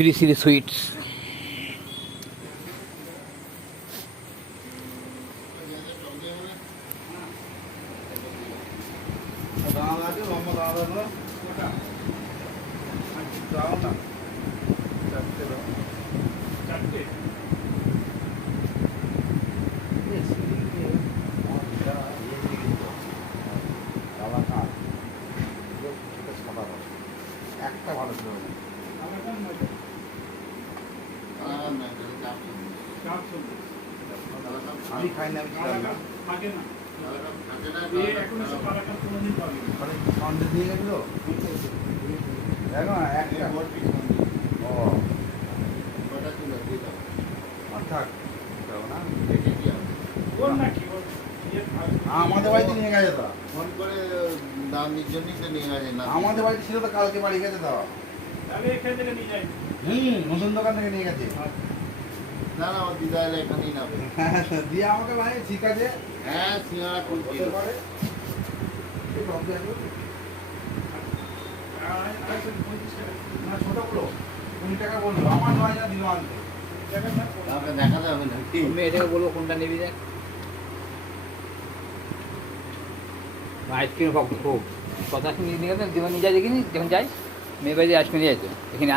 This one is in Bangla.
শ্রী শ্রী সুইটস। একটা ভালো ছিল আমি খাই না, আমি সন্দেশ দিয়ে গেছিল দেখো না একটা ও থাক না আমাদের বাড়িতে নিয়ে গেছে তো, ফোন করে দামের জন্যই তো নিয়ে গেছে না। আমাদের বাড়িতে ছিল তো, কালকে বাড়ি গেছে তো। নতুন দোকান থেকে নিয়ে গেছে। না না, ও দিদা এলে এখানেই নাবে। দিয়ে আমাকে ভাই ঠিক আছে হ্যাঁ, সিঙ্গারা কুলফি। ছোটগুলো 20 টাকা বললো, আমার 9,000 দিল আনতে। আমাকে দেখাতে হবে না। আমি এটাকে বলবো কোনটা নিবি দেখ। আইসক্রিম খুব কথা শুনে নিয়ে গেলাম, জীবন নিয়ে যায় দেখিনি যখন যাই মেয়ে বাড়ি আইসক্রিম নিয়ে যেত এখানে।